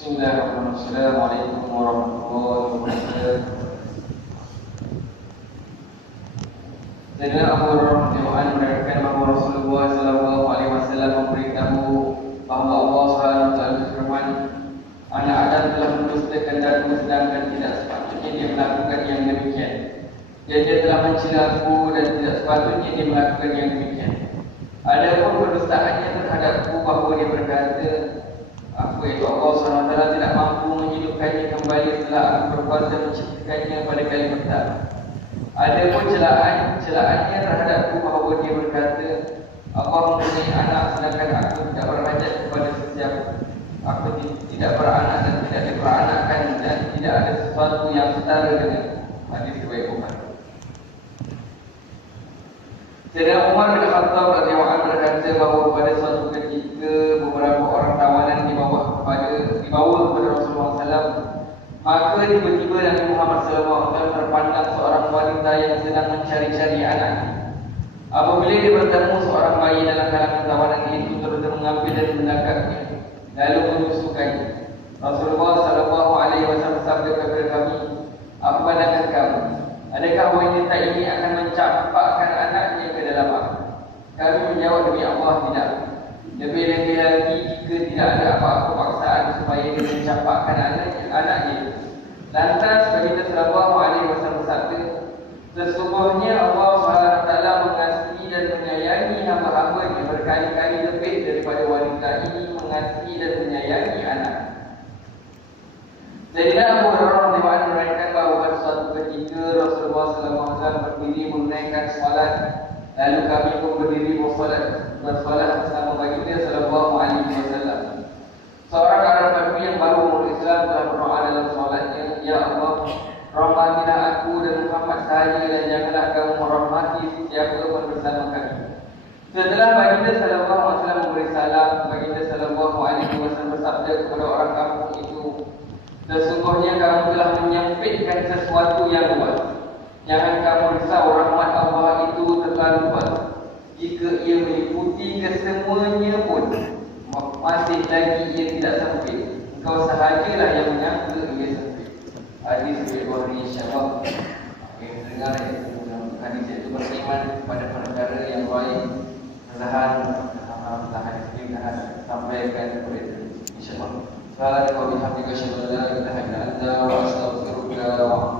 Bismillahirrahmanirrahim. Assalamualaikum warahmatullahi wabarakatuh. Sayyidina Abu Hurairah radhiyallahu meriwayatkan bahawa Rasulullah sallallahu alaihi wasallam memberitahu bahawa Allah Subhanahu wa taala berfirman, anak Adam telah mendustakan daku sedangkan tidak sepatutnya dia melakukan yang demikian. Dan dia telah mencela aku dan tidak sepatutnya dia melakukan yang demikian. Adapun pendustaannya terhadapku bahawa dia berkata, aku itu Allah SWT tidak mampu menghidupkannya kembali setelah aku berkuasa menciptakannya pada kali pertama. Adapun celaannya terhadapku bahawa dia berkata, Allah mempunyai anak sedangkan aku tidak berhajat kepada sesiapa. Aku tidak beranak dan tidak diperanakkan dan tidak ada sesuatu yang setara dengan hadis riwayat Umar. Sayyidina Umar bin Khattab radhiyallahu anhu berkata bahawa pada suatu ketika beberapa orang tawanan dibawa kepada Rasulullah SAW. Maka tiba-tiba Nabi Muhammad SAW terpandang seorang wanita yang sedang mencari-cari anak. Apabila dia bertemu seorang bayi dalam kalangan tawanan itu, terus mengambil dan menangkapnya, lalu menusukkannya. Rasulullah SAW bersabda kepada kami, apa pandangan kamu? Adakah wanita ini akan mencampakkan anaknya ke dalam api? Kami menjawab, demi Allah tidak. Lebih-lebih lagi jika tidak ada apa-apa paksaan supaya dia mencampakkan anaknya. Lantas Baginda sallallahu alaihi wasallam bersabda, sesungguhnya Allah SWT mengasihi dan menyayangi hamba-hambanya berkali-kali lebih daripada wanita ini mengasihi dan menyayangi anak. Sayyidina Abu Hurairah meriwayatkan bahawa pada suatu ketika Rasulullah SAW berdiri menunaikan solat, lalu kami pun berdiri bersolat bersama baginda sallallahu alaihi wasallam. Seorang Arab Badui yang baru memeluk Islam telah berdoa dalam solatnya, ya Allah, rahmatilah aku dan Muhammad sahaja dan janganlah kamu merahmati siapa pun bersama kami. Setelah baginda sallallahu alaihi wasallam memberi salam, baginda sallallahu alaihi wasallam bersabda kepada orang kampung itu, sesungguhnya kamu telah menyempitkan sesuatu yang luas. Jangan kamu risau, rahmat Allah itu terlalu luas. Jika ia meliputi kesemuanya pun, masih lagi ia tidak sempit. Engkau sahajalah yang menyangka ia sempit. Hadis riwayat Bukhari, insya-Allah. Dengar hadis itu beriman kepada perkara yang baik, kesalahan hadis ini dah sampaikan kepada itu, insya-Allah. Subhanallah wa bihamdihi asyhadu an la ilaha illa anta wa astaghfiruka wa